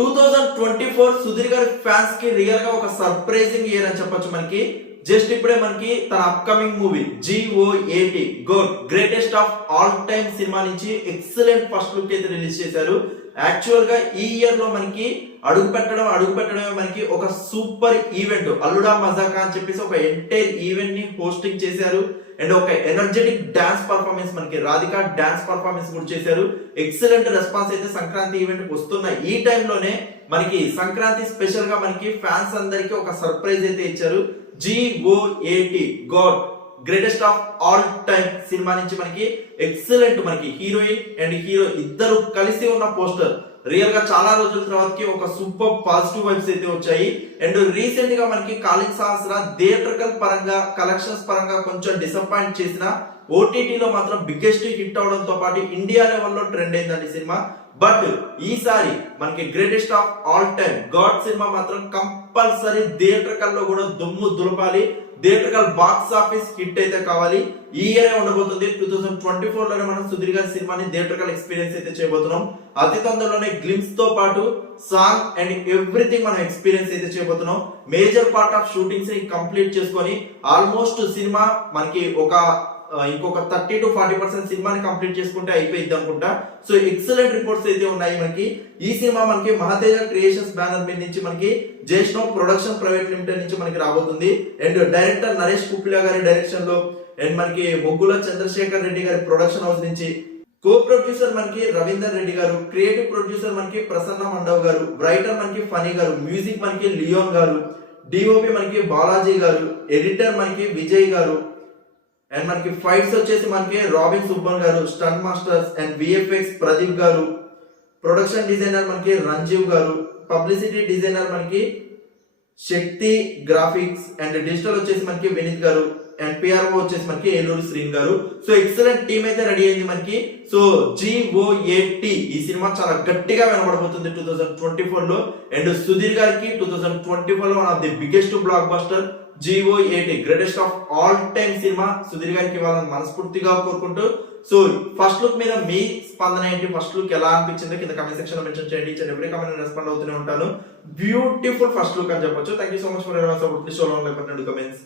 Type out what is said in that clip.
2024 సుధీర్ గారి ఫ్యాన్స్ కి రియల్ గా ఒక సర్ప్రైజింగ్ ఇయర్ అని చెప్పొచ్చు. మనకి జస్ట్ ఇప్పుడే మనకి తన upcoming movie GOAT GOAT greatest of all time సినిమా నుంచి ఎక్సలెంట్ ఫస్ట్ లుక్ అయితే రిలీజ్ చేశారు. యాక్చువల్ గా ఈ ఇయర్ లో మనకి అడుగు పెట్టడమే మనకి ఒక సూపర్ ఈవెంట్ అల్లుడా మజాకా అని చెప్పేసి ఒక ఎంటైర్ ఈవెంట్ ని హోస్టింగ్ చేశారు. అండ్ ఒక ఎనర్జెటిక్ డాన్స్ పర్ఫార్మెన్స్ మనకి రాధిక డాన్స్ పర్ఫార్మెన్స్ కూడా చేశారు. ఎక్సలెంట్ రెస్పాన్స్ అయితే సంక్రాంతి ఈవెంట్ వస్తున్న ఈ టైంలోనే మనకి సంక్రాంతి స్పెషల్ గా మనకి ఫ్యాన్స్ అందరికి ఒక సర్ప్రైజ్ అయితే ఇచ్చారు. GOAT God greatest of all time సినిమా నుంచి మనకి ఎక్సలెంట్ మనకి హీరోయిన్ అండ్ హీరో ఇద్దరు కలిసి ఉన్న పోస్టర్ రియల్ గా చాలా రోజుల తర్వాత ఒక సూపర్ పాజిటివ్ వైబ్స్ అయితే వచ్చాయి. అండ్ రీసెంట్ గా మనకి కాలింగ్ సాహస్రా థియేట్రికల్ పరంగా కలెక్షన్స్ పరంగా కొంచెం డిసప్పాయింట్ చేసిన ఓటీటీలో మాత్రం బిగ్గెస్ట్ హిట్ అవడంతో పాటు ఇండియా లెవెల్లో ట్రెండ్ అయిందండి సినిమా. బట్ ఈసారి మనకి greatest of all time God cinema మాత్రం కంపల్సరీ థియేట్రికల్ లో కూడా దుమ్ము దులపాలి. థియేట్రికల్ బాక్స్ ఆఫీస్ హిట్ అయితే కావాలి. ఈ ఇయర్ ఉండబోతుంది 2024 లోనే మనం సుధీర్ గారి సినిమాని థియేట్రికల్ ఎక్స్పీరియన్స్ అయితే చేయబోతున్నాం. అతి తొందరలోనే గ్లిమ్స్ తో పాటు సాంగ్ అండ్ ఎవ్రీథింగ్ మనం ఎక్స్పీరియన్స్ అయితే చేయబోతున్నాం. మేజర్ పార్ట్ ఆఫ్ షూటింగ్స్ ని కంప్లీట్ చేసుకొని ఆల్మోస్ట్ సినిమా మనకి ఇంకొక 30 to 40% సినిమాని కంప్లీట్ చేసుకుంటే అయిపోయింది అనుకుంటా. సో ఎక్సలెంట్ రిపోర్ట్స్ అయితే ఉన్నాయి మనకి. ఈ సినిమా మనకి మహాతేజ క్రియేషన్స్ బ్యానర్ మీద నుంచి మనకి జైష్ణవ్ ప్రొడక్షన్ ప్రైవేట్ లిమిటెడ్ నుంచి మనకి రాబోతుంది. అండ్ డైరెక్టర్ నరేష్ కుప్పిలా గారి డైరెక్షన్ లో అండ్ మనకి మొగ్గుల చంద్రశేఖర్ రెడ్డి గారి ప్రొడక్షన్ హౌస్ నుంచి కో ప్రొడ్యూసర్ మనకి రవీందర్ రెడ్డి గారు, క్రియేటివ్ ప్రొడ్యూసర్ మనకి ప్రసన్న మండవ్ గారు, రైటర్ మనకి ఫనీ గారు, మ్యూజిక్ మనకి లియోన్ గారు, డిఓపి మనకి బాలాజీ గారు, ఎడిటర్ మనకి విజయ్ గారు, అండ్ మనకి ఫైట్స్ వచ్చేసి మనకి రాబిన్ సుబ్బన్ గారు, stunt masters and VFX Pradeep గారు, ప్రొడక్షన్ డిజైనర్ మనకి రంజీవ్ గారు, పబ్లిసిటీ డిజైనర్ మనకి శక్తి గ్రాఫిక్స్ అండ్ డిజిటల్ వచ్చేసి మనకి వినీత్ గారు అండ్ పిఆర్ఓ వచ్చేసి మనకి ఏలూరు శ్రీన్ గారు. సో ఎక్సలెంట్ టీమ్ అయితే రెడీ అయింది మనకి. సో GOAT ఈ సినిమా చాలా గట్టిగా వినబడబోతుంది 2024 లో. అండ్ సుధీర్ గారికి 2024 లో one of the biggest block buster GOAT greatest of all time cinema Sudheer గారికి ఇవ్వాలని మనస్ఫూర్తిగా కోరుకుంటూ, సో ఫస్ట్ లుక్ మీద మీ స్పందన ఏంటి, ఫస్ట్ లుక్ ఎలా అనిపించిందో కింద కమెంట్ సెక్షన్ లో మెన్షన్ చేయండి. ఎవ్రీ కమెంట్ రెస్పాండ్ అవుతూనే ఉంటాను. బ్యూటిఫుల్ ఫస్ట్ లుక్ అని చెప్పొచ్చు. Thank you so much for ever support. Please show like button and comments.